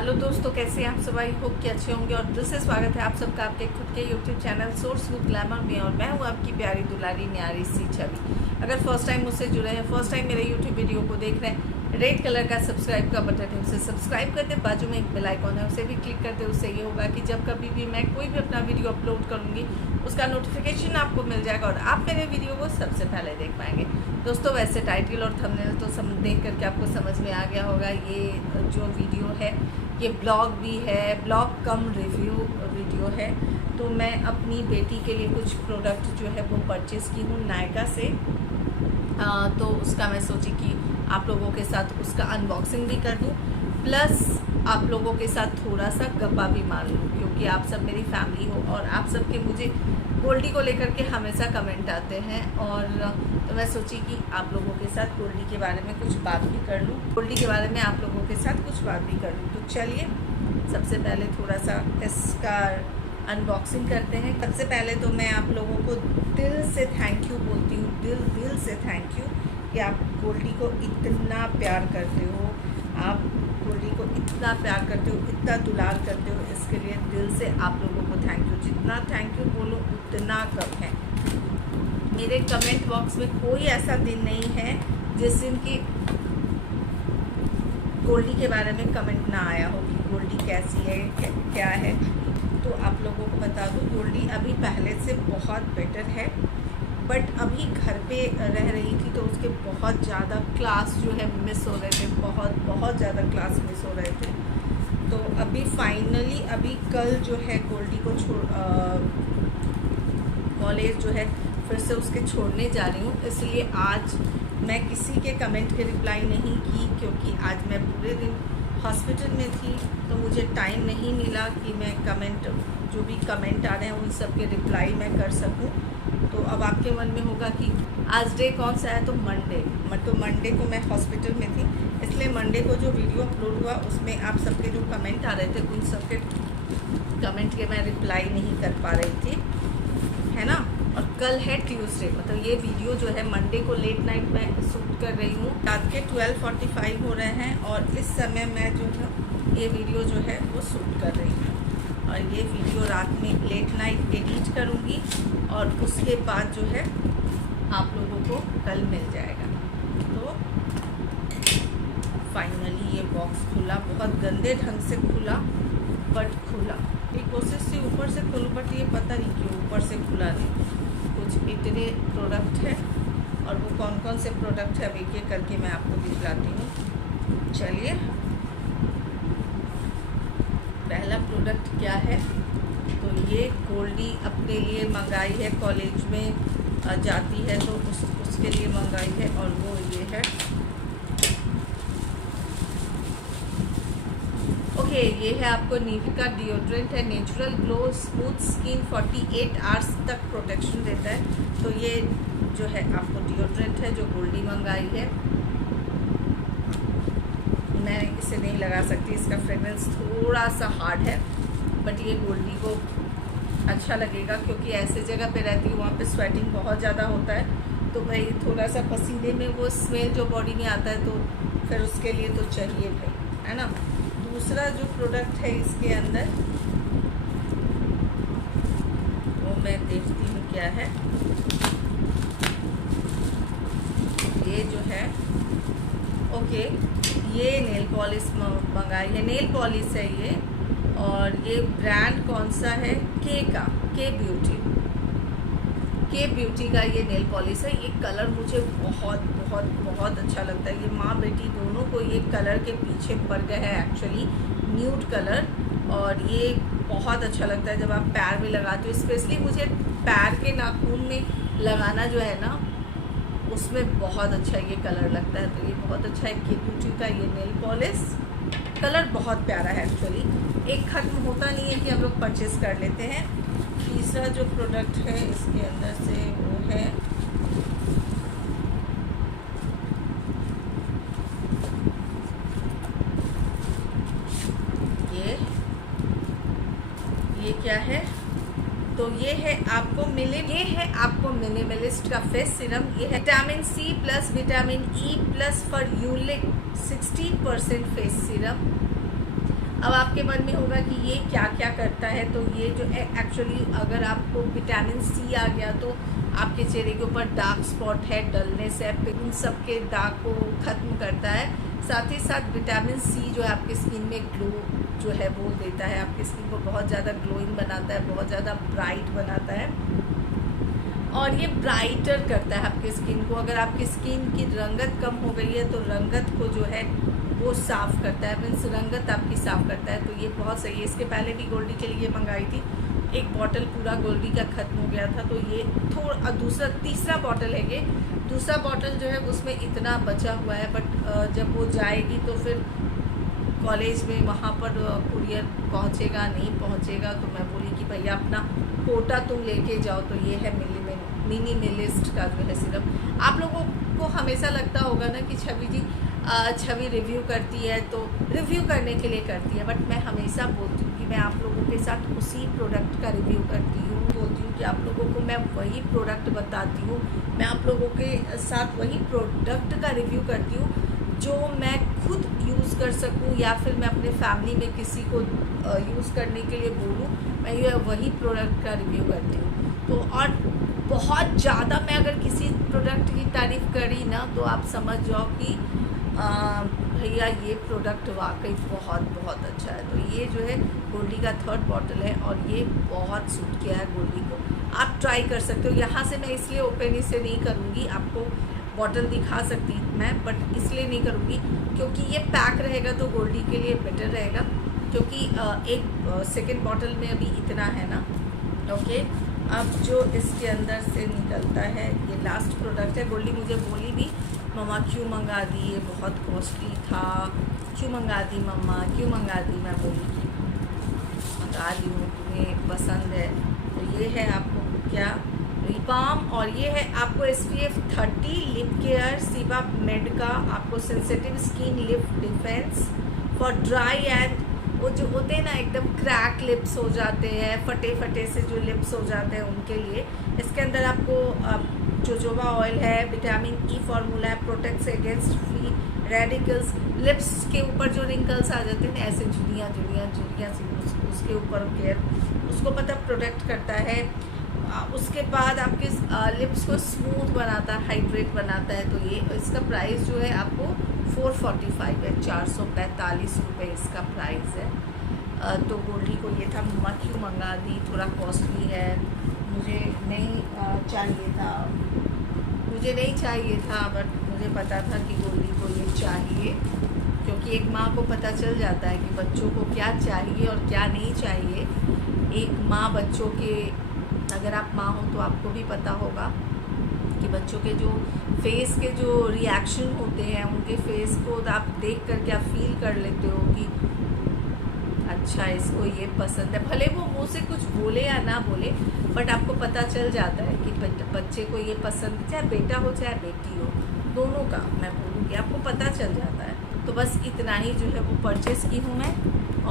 Hello दोस्तों, कैसे हैं आप सब? आई होप कि अच्छे होंगे और दिल से स्वागत है आप सबका आपके खुद के YouTube channel source with glamour में। और मैं हूँ आपकी प्यारी दुलारी न्यारी सी छवि। अगर फर्स्ट टाइम मुझसे जुड़े हैं, फर्स्ट टाइम मेरे यूट्यूब वीडियो को देख रहे हैं, रेड कलर का सब्सक्राइब का बटन है, उसे सब्सक्राइब करते, बाजू में एक बेल आइकॉन है, उसे भी क्लिक करते। उससे ये होगा कि जब कभी भी मैं कोई भी अपना वीडियो अपलोड करूँगी उसका नोटिफिकेशन आपको मिल जाएगा और आप मेरे वीडियो को सबसे पहले देख पाएंगे। दोस्तों, वैसे टाइटल और थंबनेल तो देख करके आपको समझ में आ गया होगा, ये जो वीडियो है ये ब्लॉग भी है, ब्लॉग कम रिव्यू वीडियो है। तो मैं अपनी बेटी के लिए कुछ प्रोडक्ट जो है वो परचेज़ की हूँ नायका से। तो उसका मैं सोची कि आप लोगों के साथ उसका अनबॉक्सिंग भी कर दूँ, प्लस आप लोगों के साथ थोड़ा सा गप्पा भी मार लूँ, क्योंकि आप सब मेरी फैमिली हो और आप सब के मुझे गोल्डी को लेकर के हमेशा कमेंट आते हैं। और तो मैं सोची कि आप लोगों के साथ गोल्डी के बारे में कुछ बात भी कर लूँ, गोल्डी के बारे में आप लोगों के साथ कुछ बात भी कर लूँ। तो चलिए सबसे पहले थोड़ा सा इसका अनबॉक्सिंग करते हैं। सबसे पहले तो मैं आप लोगों को दिल से थैंक यू बोलती हूँ, दिल से थैंक यू कि आप गोल्डी को इतना प्यार करते हो, आप गोल्डी को इतना प्यार करते हो, इतना दुलार करते हो। इसके लिए दिल से आप लोगों को थैंक यू। जितना थैंक यू बोलो उतना कम है। मेरे कमेंट बॉक्स में कोई ऐसा दिन नहीं है जिस दिन की गोल्डी के बारे में कमेंट ना आया हो कि गोल्डी कैसी है, क्या है। तो आप लोगों को बता दूं, गोल्डी अभी पहले से बहुत बेटर है, बट अभी घर पे रह रही थी तो उसके बहुत ज़्यादा क्लास जो है मिस हो रहे थे, बहुत ज़्यादा क्लास मिस हो रहे थे। तो अभी फाइनली अभी कल जो है गोल्डी को कॉलेज जो है फिर से उसके छोड़ने जा रही हूँ। इसलिए आज मैं किसी के कमेंट के रिप्लाई नहीं की, क्योंकि आज मैं पूरे दिन हॉस्पिटल में थी तो मुझे टाइम नहीं मिला कि मैं कमेंट, जो भी कमेंट आ रहे हैं उन सब के रिप्लाई मैं कर सकूं। तो अब आपके मन में होगा कि आज डे कौन सा है, तो मंडे को मैं हॉस्पिटल में थी, इसलिए मंडे को जो वीडियो अपलोड हुआ उसमें आप सबके जो कमेंट आ रहे थे उन सबके कमेंट के मैं रिप्लाई नहीं कर पा रही थी, है ना। और कल है ट्यूसडे, मतलब ये वीडियो जो है मंडे को लेट नाइट में शूट कर रही हूँ। रात के 12:45 हो रहे हैं और इस समय मैं जो है ये वीडियो जो है वो शूट कर रही हूँ। और ये वीडियो रात में लेट नाइट एडिट करूँगी और उसके बाद जो है आप लोगों को कल मिल जाएगा। तो फाइनली ये बॉक्स खुला, बहुत गंदे ढंग से खुला, बट खुला। ये कोशिश से ऊपर से खोलूँ, बट ये पता नहीं क्यों ऊपर से खुला नहीं। कुछ इतने प्रोडक्ट है और वो कौन कौन से प्रोडक्ट है अब एक करके मैं आपको दिखलाती हूँ। चलिए, पहला प्रोडक्ट क्या है, तो ये गोल्डी अपने लिए मंगाई है, कॉलेज में जाती है तो उसके लिए मंगाई है, और वो ये है। ओके, ये है आपको नीवी का डिओड्रेंट है, natural glow smooth skin 48 hours तक प्रोटेक्शन देता है। तो ये जो है आपको डिओड्रेंट है जो गोल्डी मंगाई है। मैं इसे नहीं लगा सकती, इसका फ्रेगरेंस थोड़ा सा हार्ड है, बट ये गोल्डी को अच्छा लगेगा, क्योंकि ऐसे जगह पे रहती हूँ वहाँ पे स्वेटिंग बहुत ज़्यादा होता है, तो भाई थोड़ा सा पसीने में वो स्मेल जो बॉडी में आता है, तो फिर उसके लिए तो चाहिए भाई, है ना। दूसरा जो प्रोडक्ट है इसके अंदर वो मैं देखती हूँ क्या है। ये जो है, ओके, ये नेल पॉलिश मंगाई है, नेल पॉलिश है ये, और ये ब्रांड कौन सा है, के ब्यूटी का ये नेल पॉलिश है। ये कलर मुझे बहुत अच्छा लगता है। ये माँ बेटी दोनों को ये कलर के पीछे पड़ गए हैं, एक्चुअली न्यूड कलर, और ये बहुत अच्छा लगता है जब आप पैर में लगाते हो। स्पेशली मुझे पैर के नाखून में लगाना जो है ना, उसमें बहुत अच्छा ये कलर लगता है। तो ये बहुत अच्छा है के ब्यूटी का ये नेल पॉलिश। कलर बहुत प्यारा है एक्चुअली, एक खत्म होता नहीं है कि हम लोग परचेस कर लेते हैं। तीसरा जो प्रोडक्ट है इसके अंदर से वो है ये क्या है, तो ये है आपको मिनिमलिस्ट का फेस सीरम। ये है vitamin C plus vitamin E plus ferulic 60% face serum. अब आपके मन में होगा कि ये क्या क्या करता है, तो ये जो एक्चुअली अगर आपको विटामिन सी आ गया तो आपके चेहरे के ऊपर डार्क स्पॉट है, डलनेस है, उन सब के दाग को ख़त्म करता है। साथ ही साथ विटामिन सी जो है आपकी स्किन में ग्लो जो है वो देता है, आपकी स्किन को बहुत ज़्यादा ग्लोइंग बनाता है, बहुत ज़्यादा ब्राइट बनाता है और ये ब्राइटर करता है आपकी स्किन को। अगर आपकी स्किन की रंगत कम हो गई है तो रंगत को जो है वो साफ़ करता है, मीन्स रंगत आपकी साफ़ करता है। तो ये बहुत सही है। इसके पहले भी गोल्डी के लिए मंगाई थी, एक बॉटल पूरा गोल्डी का ख़त्म हो गया था, तो ये थोड़ा तीसरा बॉटल है ये। दूसरा बॉटल जो है उसमें इतना बचा हुआ है, बट जब वो जाएगी तो फिर कॉलेज में वहाँ पर कुरियर पहुँचेगा नहीं पहुँचेगा, तो मैं बोली कि भैया अपना कोटा तुम लेके जाओ। तो ये है मिनिमलिस्ट का जो है सिरप। आप लोगों को हमेशा लगता होगा ना कि छवि रिव्यू करती है तो रिव्यू करने के लिए करती है, बट मैं हमेशा बोलती हूँ कि मैं आप लोगों के साथ उसी प्रोडक्ट का रिव्यू करती हूँ। बोलती हूँ कि आप लोगों को मैं वही प्रोडक्ट बताती हूँ, मैं आप लोगों के साथ वही प्रोडक्ट का रिव्यू करती हूँ जो मैं खुद यूज़ कर सकूँ या फिर मैं अपने फैमिली में किसी को यूज़ करने के लिए बोलूँ, मैं ये वही प्रोडक्ट का रिव्यू करती हूँ। तो और बहुत ज़्यादा मैं अगर किसी प्रोडक्ट की तारीफ़ करी ना तो आप समझ जाओ कि भैया ये प्रोडक्ट वाकई बहुत बहुत अच्छा है। तो ये जो है गोल्डी का थर्ड बॉटल है और ये बहुत सूट किया है गोल्डी को। आप ट्राई कर सकते हो। यहाँ से मैं इसलिए ओपन से नहीं करूँगी, आपको बॉटल दिखा सकती मैं, बट इसलिए नहीं करूँगी क्योंकि ये पैक रहेगा तो गोल्डी के लिए बेटर रहेगा, क्योंकि एक सेकेंड बॉटल में अभी इतना है ना। ओके, अब जो इसके अंदर से निकलता है ये लास्ट प्रोडक्ट है। गोल्डी मुझे बोली भी मम्मा क्यों मंगा दी, ये बहुत कॉस्टली था, क्यों मंगा दी मम्मा, क्यों मंगा दी। मैं बोली कि मंगा दी हूँ, तुम्हें पसंद है। तो ये है आपको क्या रिपाम, और ये है आपको SPF 30 लिप केयर सीबा मेड का, आपको sensitive skin lip defence for dry and वो जो होते हैं ना एकदम क्रैक लिप्स हो जाते हैं, फटे फटे से जो लिप्स हो जाते हैं उनके लिए। इसके अंदर आपको जोजोबा ऑयल है, विटामिन ई फार्मूला है, protects against free radicals. Lips के ऊपर जो रिंकल्स आ जाते हैं ऐसे झुर्रियाँ सी, उसके ऊपर केयर उसको पता प्रोटेक्ट करता है। उसके बाद आपके लिप्स को स्मूथ बनाता है, हाइड्रेट बनाता है। तो ये इसका प्राइस जो है आपको 445 है, 445 रुपये इसका प्राइस है। तो गोल्डी को ये था मम्मा क्यों मंगा दी, थोड़ा कॉस्टली है, मुझे नहीं चाहिए था, बट मुझे पता था कि गोल्डी को ये चाहिए, क्योंकि एक माँ को पता चल जाता है कि बच्चों को क्या चाहिए और क्या नहीं चाहिए। एक माँ बच्चों के, अगर आप माँ हो तो आपको भी पता होगा कि बच्चों के जो फेस के जो रिएक्शन होते हैं, उनके फेस को आप देख करके आप फील कर लेते हो कि अच्छा इसको ये पसंद है। भले वो मुँह से कुछ बोले या ना बोले, बट आपको पता चल जाता है कि बच्चे को ये पसंद, चाहे बेटा हो चाहे बेटी हो, दोनों का मैं बोलूँगी आपको पता चल जाता है। तो बस इतना ही जो है वो परचेज़ की हूँ मैं,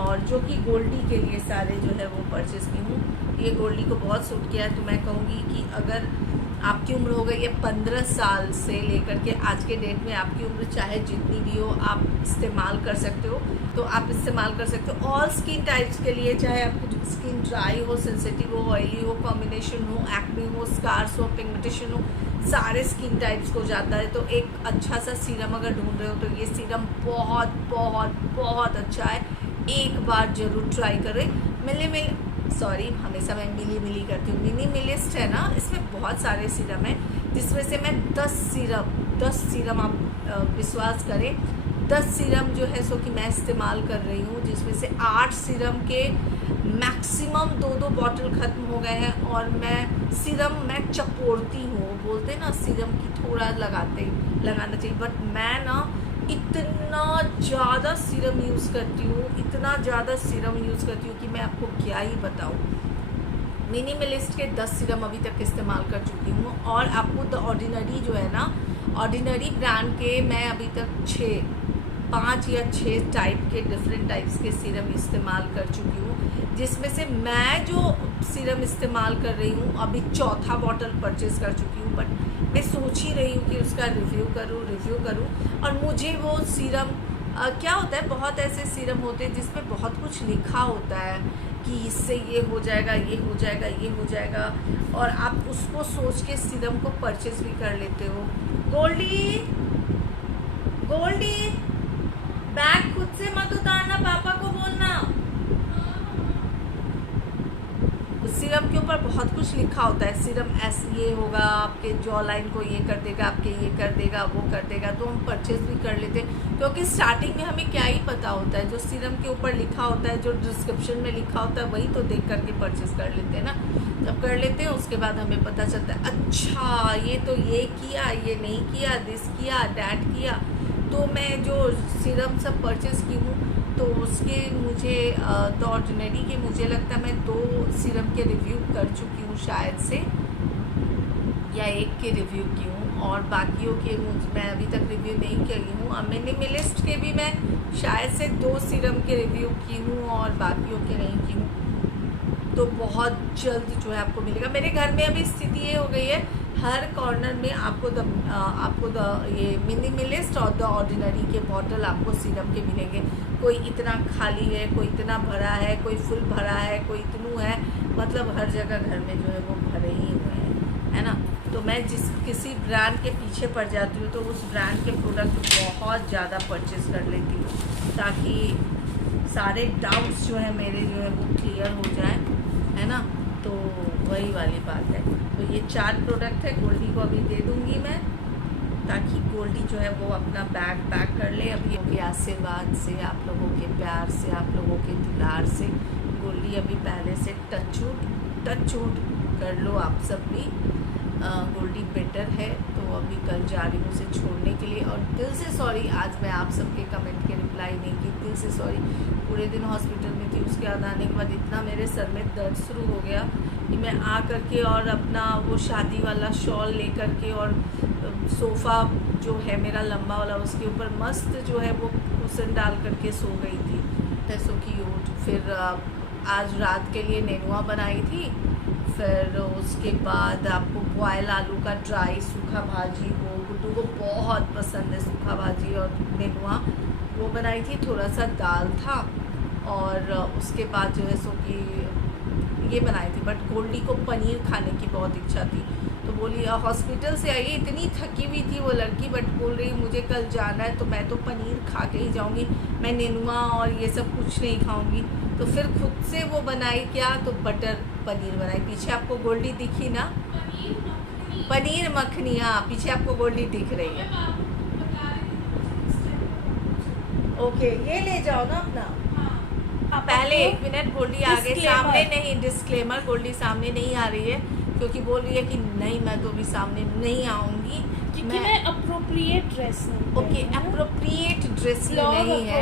और जो कि गोल्डी के लिए सारे जो है वो परचेज़ की हूँ। ये गोल्डी को बहुत सूट किया है। तो मैं कहूँगी कि अगर आपकी उम्र हो गई है 15 साल से लेकर के आज के डेट में, आपकी उम्र चाहे जितनी भी हो आप इस्तेमाल कर सकते हो, तो आप इस्तेमाल कर सकते हो ऑल स्किन टाइप्स के लिए। चाहे आपकी स्किन ड्राई हो, सेंसिटिव हो, ऑयली हो, कॉम्बिनेशन हो, एक्ने हो, स्कार्स हो, पिगमेंटेशन हो, सारे स्किन टाइप्स को जाता है। तो एक अच्छा सा सीरम अगर ढूंढ रहे हो तो ये सीरम बहुत बहुत बहुत अच्छा है, एक बार ज़रूर ट्राई करें। हमेशा मैं मिली करती हूँ। मिनिमलिस्ट है ना, इसमें बहुत सारे सीरम हैं, जिसमें से मैं 10 सीरम आप विश्वास करें 10 सीरम जो है सो कि मैं इस्तेमाल कर रही हूँ, जिसमें से 8 सीरम के मैक्सिमम 2 बॉटल ख़त्म हो गए हैं। और मैं चपोड़ती हूँ, वो बोलते हैं ना सीरम की थोड़ा लगाना चाहिए, बट मैं ना इतना ज़्यादा सीरम यूज़ करती हूँ कि मैं आपको क्या ही बताऊँ। मिनिमलिस्ट के 10 सीरम अभी तक इस्तेमाल कर चुकी हूँ, और आपको द ऑर्डिनरी जो है ना, ऑर्डिनरी ब्रांड के मैं अभी तक 5 या 6 टाइप के डिफरेंट टाइप्स के सीरम इस्तेमाल कर चुकी हूँ, जिसमें से मैं जो सीरम इस्तेमाल कर रही हूँ अभी 4था बॉटल परचेज़ कर चुकी हूँ। बट मैं सोच ही रही हूँ कि उसका रिव्यू करूँ, और मुझे वो सीरम क्या होता है, बहुत ऐसे सीरम होते हैं जिसमें बहुत कुछ लिखा होता है कि इससे ये हो जाएगा, ये हो जाएगा, ये हो जाएगा, और आप उसको सोच के सीरम को परचेज भी कर लेते हो। गोल्डी, गोल्डी, बैग खुद से मत उतारना, पापा को बोलना। सीरम के ऊपर बहुत कुछ लिखा होता है, सीरम ऐसे ये होगा, आपके जॉ लाइन को ये कर देगा, आपके ये कर देगा, वो कर देगा, तो हम परचेज भी कर लेते हैं, क्योंकि स्टार्टिंग में हमें क्या ही पता होता है। जो सीरम के ऊपर लिखा होता है, जो डिस्क्रिप्शन में लिखा होता है, वही तो देख करके परचेज कर लेते हैं ना। जब कर लेते हैं उसके बाद हमें पता चलता है, अच्छा ये तो ये किया, ये नहीं किया, दिस किया, डैट किया। तो मैं जो सीरम सब परचेज़ की हूँ, तो उसके मुझे द ऑर्डिनरी के मुझे लगता है मैं 2 सीरम के रिव्यू कर चुकी हूँ शायद से, या 1 के रिव्यू की हूँ, और बाकियों के मैं अभी तक रिव्यू नहीं की हूँ। मिनिमलिस्ट के भी मैं शायद से 2 सीरम के रिव्यू की हूँ और बाकियों के नहीं की हूँ। तो बहुत जल्द जो है आपको मिलेगा। मेरे घर में अभी स्थिति ये हो गई है, हर कॉर्नर में आपको ये मिनिमलिस्ट और द ऑर्डिनरी के बॉटल आपको सीरम के मिलेंगे। कोई इतना खाली है, कोई इतना भरा है, कोई फुल भरा है, कोई इतनू है, मतलब हर जगह घर में जो है वो भरे ही हुए हैं, है ना। तो मैं किसी ब्रांड के पीछे पड़ जाती हूँ, तो उस ब्रांड के प्रोडक्ट बहुत ज़्यादा परचेज़ कर लेती हूँ, ताकि सारे डाउट्स जो है मेरे जो है वो क्लियर हो जाए, है ना। तो वही वाली बात है। तो ये 4 प्रोडक्ट है, गोल्डी को अभी दे दूँगी मैं, ताकि गोल्डी जो है वो अपना बैग पैक कर ले। अभी के आशीर्वाद से, आप लोगों के प्यार से, आप लोगों के दुलार से गोल्डी अभी पहले से टच वुड कर लो आप सब भी। गोल्डी बेटर है, तो अभी कल जा रही हूँ उसे छोड़ने के लिए। और दिल से सॉरी, आज मैं आप सबके कमेंट के रिप्लाई नहीं की, दिल से सॉरी। पूरे दिन हॉस्पिटल में थी, उसके बाद आने के बाद इतना मेरे सर में दर्द शुरू हो गया कि मैं आ करके और अपना वो शादी वाला शॉल ले करके और सोफ़ा जो है मेरा लंबा वाला, उसके ऊपर मस्त जो है वो कुशन डाल करके सो गई थी। तो क्यूट। फिर आज रात के लिए नेनुआ बनाई थी, फिर उसके बाद आपको बॉयल आलू का ड्राई सूखा भाजी, वो गुड्डू को बहुत पसंद है सूखा भाजी और नेनुआ, वो बनाई थी। थोड़ा सा दाल था, और उसके बाद जो है सो कि ये बनाई थी। बट गोल्डी को पनीर खाने की बहुत इच्छा थी, तो बोली हॉस्पिटल से आई, इतनी थकी हुई थी वो लड़की, बट बोल रही मुझे कल जाना है, तो मैं तो पनीर खा के ही जाऊँगी, मैं नेनुआ और ये सब कुछ नहीं खाऊँगी। तो फिर खुद से वो बनाई क्या, तो बटर पनीर बनाई। पीछे आपको गोल्डी दिखी ना, पनीर मखनी, हाँ पीछे आपको गोल्डी दिख रही है। ओके, ये ले जाओ ना अपना। पहले 1 मिनट, गोल्डी आगे सामने नहीं, डिस्क्लेमर, गोल्डी सामने नहीं आ रही है, क्योंकि बोल रही है कि नहीं मैं तो भी सामने नहीं आऊँगी, क्योंकि मैं अप्रोप्रिएट ड्रेस नहीं। ओके, अप्रोप्रिएट ड्रेस नहीं है,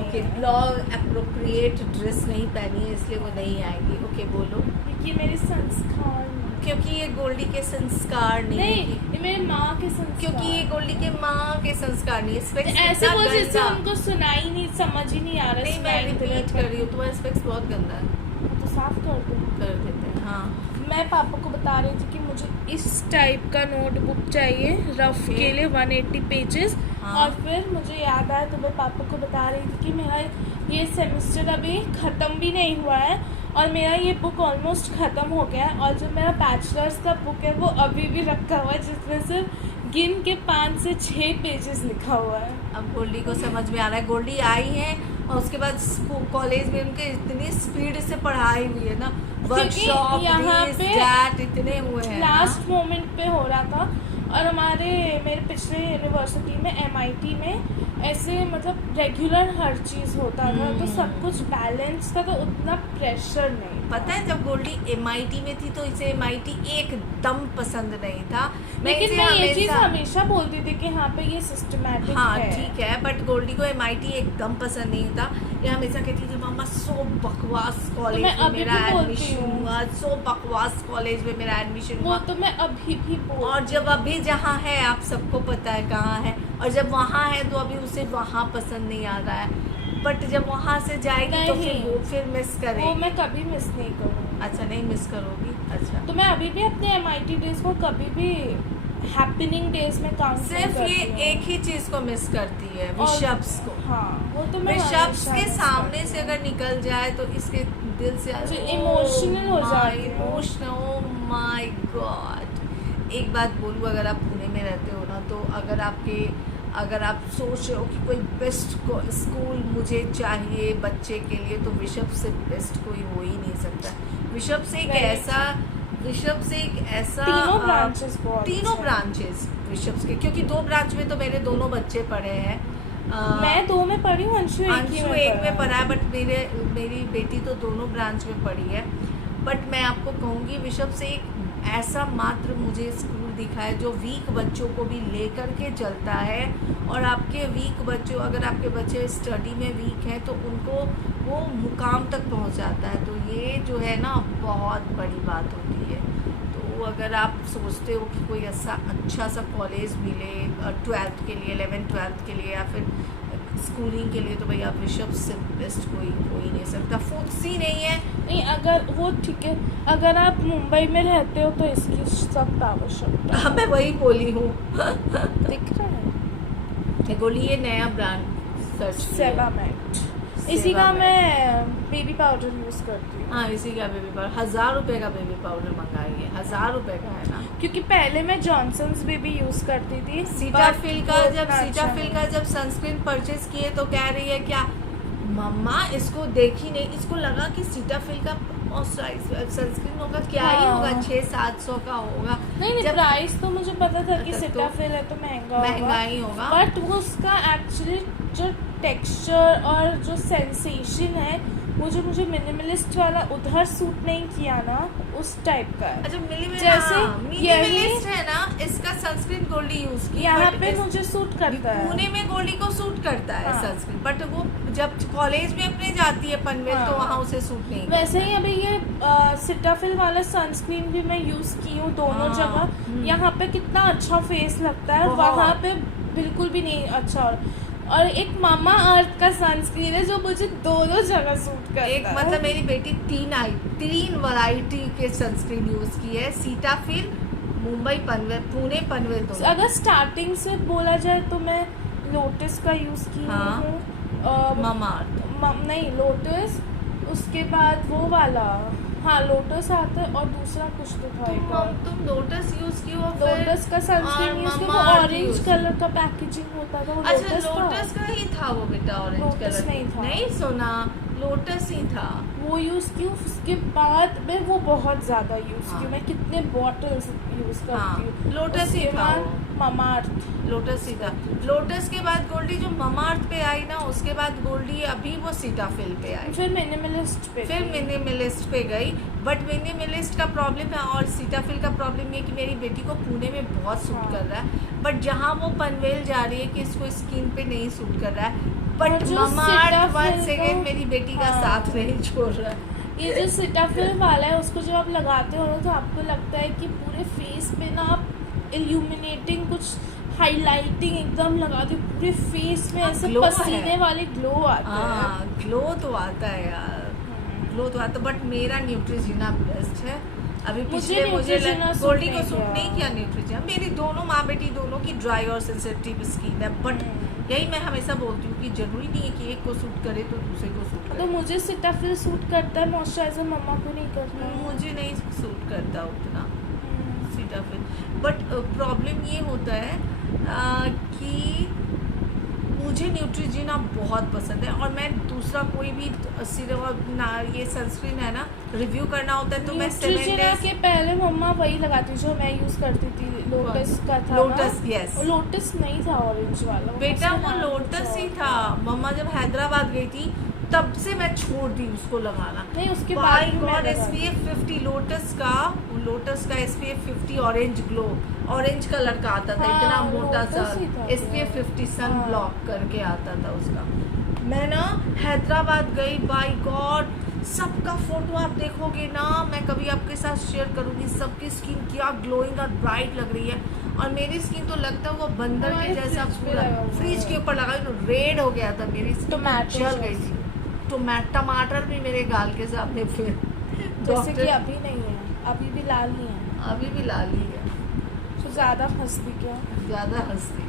ओके ब्लॉग अप्रोप्रिएट ड्रेस नहीं पहनी है, इसलिए वो नहीं आएगी। ओके बोलो। क्योंकि मेरे संस्कार, क्योंकि ये गोल्डी के संस्कार नहीं, ये मेरे माँ के संस्कार, क्योंकि ये गोल्डी के माँ के संस्कार नहीं। ऐसे बोल जैसे उनको सुनाई नहीं, समझ ही नहीं आ रहा। नहीं, मैं रिपीट कर रही हूँ, तुम्हारा स्पेक्स बहुत गंदा है, तो साफ कर देते हैं। हाँ, मैं पापा को बता रही थी कि मुझे इस टाइप का नोटबुक चाहिए रफ के लिए 180 पेजेस। हाँ। और फिर मुझे याद आया, तो मैं पापा को बता रही थी कि मेरा ये सेमेस्टर अभी ख़त्म भी नहीं हुआ है, और मेरा ये बुक ऑलमोस्ट ख़त्म हो गया है, और जो मेरा बैचलर्स का बुक है वो अभी भी रखा हुआ है, जिसमें सिर्फ गिन के 5 से 6 पेजेस लिखा हुआ है। अब गोल्डी को समझ में आ रहा है। गोल्डी आई है, और उसके बाद कॉलेज में उनके इतनी स्पीड से पढ़ाई हुई है ना, वर्कशॉप यहाँ पे इतने हुए हैं, लास्ट मोमेंट पे हो रहा था। और मेरे पिछले यूनिवर्सिटी में MIT में ऐसे मतलब रेगुलर हर चीज़ होता था, तो सब कुछ बैलेंस था, तो उतना प्रेशर नहीं। पता है जब गोल्डी MIT में थी तो इसे MIT एकदम पसंद नहीं था, लेकिन मैं ये चीज़ हमेशा बोलती थी कि हाँ पे ये सिस्टमैटिक हाँ है। ठीक है, बट गोल्डी को MIT एकदम पसंद नहीं था। ये हमेशा कहती थी मामा सो बकवास कॉलेज में मेरा एडमिशन हुआ, सो बकवास कॉलेज में मेरा एडमिशन हुआ। तो मैं अभी भी और जब अभी जहाँ है आप सबको पता है कहाँ है, और जब वहाँ है तो अभी उसे वहाँ पसंद नहीं आ रहा है, बट जब वहाँ से जाएगी तो फिर मिस करेगी। वो मैं कभी मिस नहीं करूँगी। अच्छा, नहीं मिस करोगी। अच्छा, तो मैं अभी भी अपने MIT डेज को कभी भी हैपनिंग डेज में काउंट सिर्फ ये एक ही चीज को मिस करती है, विशप्स को। हाँ, वो तो मैं विशप्स हमेशा के miss सामने करती से हूँ। अगर निकल जाए तो इसके दिल से जो emotional हो जाती हूँ। Emotional, my God. एक बात बोलूँ, अगर आप पुणे में रहते हो ना, तो अगर आप सोच रहे हो कि कोई बेस्ट स्कूल मुझे चाहिए बच्चे के लिए, तो विशप से बेस्ट कोई हो ही नहीं सकता। विशप से एक ऐसा तीनों ब्रांचेस बहुत तीनों अच्छे हैं। ब्रांचेस विशप्स के, क्योंकि 2 ब्रांच में तो मेरे दोनों बच्चे पढ़े हैं। मैं 2 में पढ़ी हूँ, अंशु एक में पढ़ा है, बट मेरी बेटी तो दोनों ब्रांच में पढ़ी है। बट मैं आपको कहूँगी, विशप से एक ऐसा मात्र मुझे स्कूल दिखा है जो वीक बच्चों को भी लेकर के चलता है, और आपके वीक बच्चों, अगर आपके बच्चे स्टडी में वीक हैं तो उनको वो मुकाम तक पहुंचाता है। तो ये जो है ना, बहुत बड़ी बात होती है। तो अगर आप सोचते हो कि कोई ऐसा अच्छा सा कॉलेज मिले 12th के लिए, 11th-12th के लिए, या फिर स्कूलिंग के लिए, तो भाई आप विशप से बेस्ट कोई हो ही नहीं सकता। फोक्सी नहीं है। नहीं, अगर वो ठीक है, अगर आप मुंबई में रहते हो तो इसकी सख्त आवश्यकता है। हाँ, मैं वही बोली हूँ। दिख रहा है बोली ये नया ब्रांड सर्च सेवामेट, इसी का मैं बेबी पाउडर यूज करती हूँ। हाँ, इसी का बेबी पाउडर 1000 रुपए का बेबी पाउडर मंगाई है। 1000 रुपए का है ना। क्योंकि पहले मैं जॉनसन्स बेबी यूज करती थी। सीटाफिल का but जब वो इतना सीटाफिल अच्छा का जब सनस्क्रीन परचेज किए तो कह रही है क्या मम्मा, इसको देखी नहीं, इसको लगा कि सीटाफिल का मॉइस्चराइजर सनस्क्रीन होगा, क्या ही हाँ। होगा, 600-700 का होगा। नहीं, जब प्राइस तो मुझे पता था कि तो सीटाफिल है तो महंगा ही होगा। बट वो उसका एक्चुअली जो टेक्सचर और जो सेंसेशन है, वो जो मुझे मिनिमलिस्ट वाला उधर सूट नहीं किया ना, उस टाइप का है। अच्छा, जैसे मिनिमलिस्ट है ना, इसका सनस्क्रीन गोल्डी यूज की, यहाँ पे मुझे सूट करता है। पुणे में गोल्डी को सूट करता है हाँ। सनस्क्रीन, बट वो जब कॉलेज में अपने जाती है पनवेल तो हाँ। वहाँ उसे सूट नहीं वैसे ही अभी ये सिटाफिल वाला सनस्क्रीन भी मैं यूज की हूँ दोनों हाँ। जगह। यहाँ पे कितना अच्छा फेस लगता है, बहुत। वहाँ पे बिल्कुल भी नहीं अच्छा। और एक मामा अर्थ का सनस्क्रीन है जो मुझे दोनों जगह सूट करता है। एक मतलब मेरी बेटी 3 वैरायटी के सनस्क्रीन यूज की है, सीटाफिल, मुंबई पनवेल, पुणे पनवेल दोनों। अगर स्टार्टिंग से बोला जाए तो मैं लोटस का यूज की हाँ। हूँ। मामा नहीं, लोटस, उसके बाद वो वाला, हाँ लोटस आता है, और दूसरा कुछ तो था एक और। तुम लोटस यूज की हो? लोटस का सनस्क्रीन और यूज किया, Mama वो Earth ऑरेंज use कलर का पैकेजिंग होता था, वो अच्छा, लोटस था। लोटस का ही था वो बेटा, ऑरेंज लोटस कलर नहीं था। नहीं सुना, लोटस ही था। वो यूज की हूँ, उसके बाद मैं वो बहुत ज्यादा यूज की हाँ। हूँ। मैं कितने बॉटल्स यूज हाँ, करती हूँ। लोटस ही उसके था बाद वो। मामा अर्थ। लोटस ही था। लोटस के बाद गोल्डी जो मामा अर्थ पे आई ना, उसके बाद गोल्डी अभी वो सीटाफिल पे आई, फिर मिनिमलिस्ट पे फिर गई। मिनिमलिस्ट पे गई। बट मिनिमलिस्ट का प्रॉब्लम है और सीटाफिल का प्रॉब्लम ये कि मेरी बेटी को पुणे में बहुत सूट हाँ। कर रहा है, बट जहाँ वो पनवेल जा रही है कि इसको स्किन पे नहीं सूट कर रहा है। बट और जो मामा अर्थ Cetaphil once again को- मेरी बेटी का हाँ। साथ नहीं छोड़ रहा है। ये जो सीटाफिल वाला है, उसको जब आप लगाते हो ना, तो आपको लगता है कि पूरे फेस पे ना आप इल्यूमिनेटिंग, कुछ हाइलाइटिंग एकदम लगा दी पूरे फेस में, हाँ, ऐसे glow पसीने है। वाले ग्लो आते हैं। हाँ, ग्लो तो आता है यार, ग्लो तो आता, बट मेरा न्यूट्रीजिना बेस्ट है। अभी पिछले मुझे Neutrogena सूट गोल्डी को नहीं सूट किया। नहीं किया न्यूट्रीजिना। मेरी दोनों माँ बेटी दोनों की ड्राई और सेंसिटिव स्किन है, बट यही मैं हमेशा बोलती हूँ कि जरूरी नहीं है कि एक को सूट करे तो दूसरे को सूट तो करे। मुझे सीटाफिल सूट करता है, मॉइस्चराइजर मम्मा को नहीं करता। मुझे नहीं सूट करता उतना सीटाफिल। बट प्रॉब्लम ये होता है कि मुझे न्यूट्रीजिना बहुत पसंद है, और मैं दूसरा कोई भी सिरप ना ये सनस्क्रीन है ना, रिव्यू करना होता है तो मैं 7 न्यूट्रीजिना days के पहले मम्मा वही लगाती जो मैं यूज करती थी, लोटस का था लोटस, ना। yes। वो लोटस नहीं था ऑरेंज वाला, बेटा उसका वो नाम लोटस कुछ ही और था। मम्मा जब हैदराबाद गई थी तब से मैं छोड़ दी उसको लगाना। नहीं, उसके By बाद भी मैं God, लगाती। SPF 50 लोटस का SPF 50 orange glow, orange colour का आता था, हाँ, इतना मोटा सा लोटस ही था SPF 50 सन हाँ। ब्लॉक करके आता था उसका। मैं ना हैदराबाद गई, बाय गॉड सबका फोटो आप देखोगे ना, मैं कभी आपके साथ शेयर करूंगी, सबकी स्किन क्या ग्लोइंग और ब्राइट लग रही है, और मेरी स्किन तो लगता है वो बंदर के हमारे जैसा फ्रिज पे पूरा लगा हुआ फ्रिज है। के ऊपर लगा तो रेड हो गया था, मेरी स्किन टोमेटो जल गई सॉस। थी। टमाटर भी मेरे गाल के सामने फिर जैसे कि डॉक्टर- अभी नहीं है, अभी भी लाल ही है। अभी भी लाल ही है। तो तो ज़्यादा हंसती क्या? ज़्यादा हंसती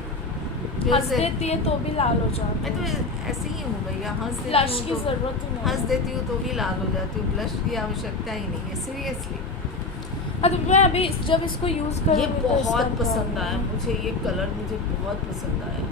हंस देती है तो भी लाल हो जाती मैं तो है। ऐसे ही हूँ भैया, हंस देती ब्लश हूँ की तो ज़रूरत ही नहीं हंस है। देती हूँ तो भी लाल हो जाती हूँ, ब्लश की आवश्यकता ही नहीं है सीरियसली। तो मैं अभी जब इसको यूज़ ये करूँगी तो बहुत इसका पसंद क्या आया होगा? मुझे, ये कलर मुझे बहुत पसंद आया।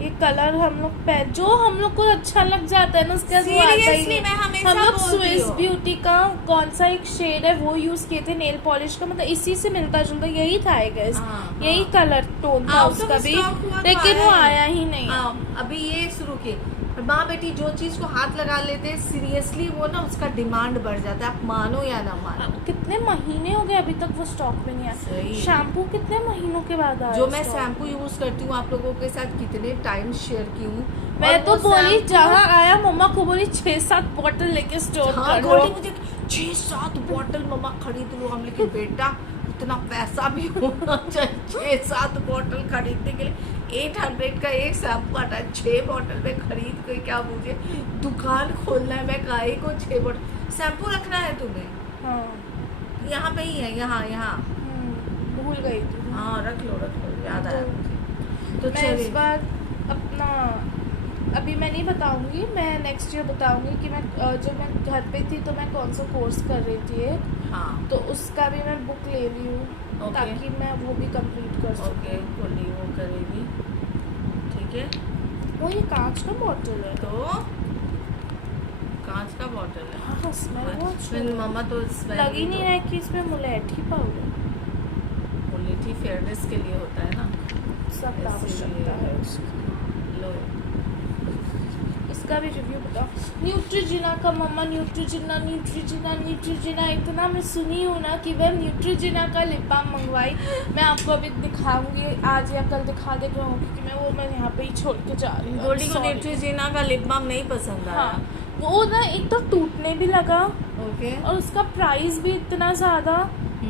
ये कलर हम लोग जो हम लोग को अच्छा लग जाता है ना उसके बाद वो आता ही Seriously, नहीं। मैं हमेशा हम लोग बोलती स्विस हूँ। ब्यूटी का कौन सा एक शेड है वो यूज किए थे नेल पॉलिश का, मतलब इसी से मिलता जुलता यही था आई गेस। हाँ, यही हाँ। कलर टोन था आउट ऑफ उसका भी, स्टॉक हुआ तो लेकिन वो ही आया ही नहीं। अभी ये शुरू किए। माँ बेटी जो चीज को हाथ लगा लेते हैं सीरियसली वो ना उसका डिमांड बढ़ जाता है, आप मानो या ना मानो। अब कितने महीने हो गए अभी तक वो स्टॉक में नहीं आया। सही। शैम्पू कितने महीनों के बाद आया जो मैं stock शैम्पू में? यूज करती हूँ आप लोगों के साथ कितने टाइम शेयर की हूँ। मैं और तो वो बोली shampoo- जहाँ आया मम्मा को बोली 6-7 बॉटल लेके स्टोर हाँ कर गोल्डी लो। मुझे 6-7 बॉटल मम्मा खरीद लो। हम लेकिन बेटा उतना पैसा भी होना चाहिए 6-7 बॉटल खरीदने के लिए। 800 का एक शैम्पू आता है, 6 बॉटल में खरीद के क्या मुझे दुकान खोलना है? मैं गाय को 6 बॉटल शैम्पू रखना है तुम्हें? हाँ यहाँ पे ही है, यहाँ यहाँ। भूल गई थी। हाँ रख लो याद आया मुझे। तो मैं इस चलिए बार अपना अभी मैं नहीं बताऊंगी, मैं नेक्स्ट ईयर बताऊंगी कि मैं जब मैं घर पे थी तो मैं कौन सा कोर्स कर रही थी एक, हाँ तो उसका भी मैं बुक ले रही हूँ Okay. ताकि मैं वो भी कंप्लीट कर सकूँ। ओके गोल्डी वो करेगी ठीक है। वो ये कांच का बॉटल है। तो कांच का बॉटल है। हाँ स्मेल बहुत अच्छा फिर है। मम्मा तो लग ही नहीं रहा है कि इसमें मुलेठी पाउडर मुलेठी फेयरनेस के लिए होता है ना, सब आवश्यकता है उसकी। लो इसका भी रिव्यू बताओ। न्यूट्रीजिना का मम्मा न्यूट्रीजिना न्यूट्रीजिना न्यूट्रीजिना इतना मैं सुनी हूँ ना कि वह न्यूट्रीजिना का लिप बाम मंगवाई। मैं आपको अभी दिखाऊंगी, आज या कल दिखा दे रहा हूँ क्योंकि मैं यहाँ पे ही छोड़ के जा रही हूँ। गोल्डी को Sorry। न्यूट्रीजिना का लिप बाम नहीं पसंद आया। हाँ वो ना एक तो टूटने भी लगा ओके और उसका प्राइस भी इतना ज़्यादा,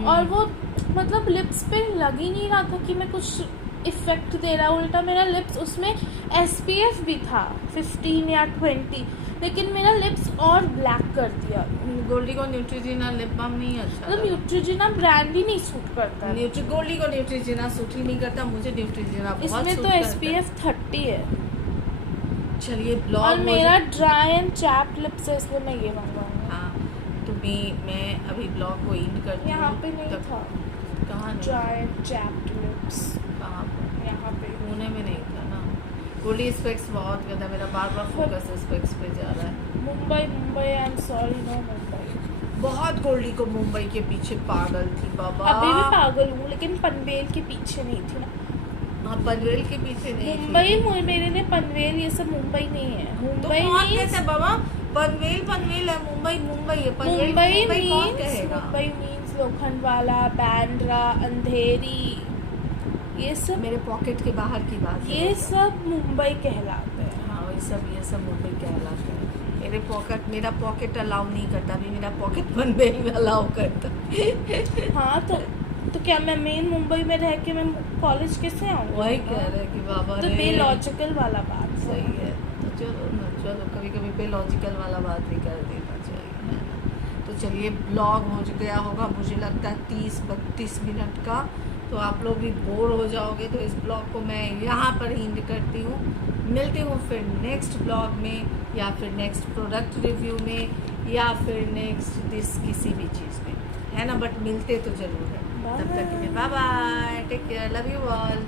और वो मतलब लिप्स पे लग ही नहीं रहा था कि मैं कुछ इफेक्ट दे रहा हूँ। उल्टा मेरा लिप्स उसमें SPF भी था 15 या 20, लेकिन मेरा लिप्स और ब्लैक कर दिया। गोल्डी को न्यूट्रीजिना लिप बाम नहीं अच्छा मतलब न्यूट्रीजिना ब्रांड ही नहीं सूट करता है। गोल्डी को न्यूट्रीजिना सूट ही नहीं करता, मुझे न्यूट्रीजिना बहुत इसमें सूट तो करता है। SPF 30 है चलिए और ब्लॉग मेरा ड्राई एंड चैप्ड लिप्स है, इसलिए मैं ये मंगवाऊंगी। हाँ तो मैं अभी ब्लॉग को एंड करती हूँ। यहाँ पे नहीं था कहाँ नहीं? ड्राई एंड चैप्ड लिप्स, कहाँ पर? यहाँ पे। पुणे में नहीं था ना। गोल्डी स्पेक्स बहुत गंदा, मेरा बार बार फोकस स्पेक्स पे जा रहा है। Mumbai I am sorry no Mumbai. बहुत गोल्डी को मुंबई के पीछे पागल थी बाबा। अभी भी पागल हूँ लेकिन पनवेल के पीछे नहीं थी ना। हाँ पनवेल के पीछे नहीं थी। मुंबई मेरे ने पनवेल ये सब मुंबई नहीं है। तो मुंबई कौन मीन्स कहता है बाबा? पनवेल है, मुंबई है। पनवेल मुंबई कौन मीन्स कहेगा? मुंबई मीन्स लोखंडवाला, बांद्रा, अंधेरी, ये सब मेरे पॉकेट के बाहर की बात है। ये सब मुंबई कहलाते हैं। हाँ ये सब मुंबई कहलाते हैं। मेरा पॉकेट अलाउ नहीं करता, अभी मेरा पॉकेट पनवेल में अलाउ करता। हाँ तो क्या मैं मेन मुंबई में रह के मैं कॉलेज कैसे आऊँगी? वही कह रहे कि बाबा तो रे। बेलॉजिकल वाला बात सही है। तो चलो कभी कभी बेलॉजिकल वाला बात भी कर देना चाहिए है ना। तो चलिए ब्लॉग हो गया होगा मुझे लगता है 30-32 मिनट का, तो आप लोग भी बोर हो जाओगे, तो इस ब्लॉग को मैं यहाँ पर एंड करती हूँ। मिलती हूँ फिर नेक्स्ट ब्लॉग में या फिर नेक्स्ट प्रोडक्ट रिव्यू में या फिर नेक्स्ट किसी भी चीज़ में, है ना। बट मिलते तो ज़रूर है। तब तक के लिए bye bye, take care, love you all.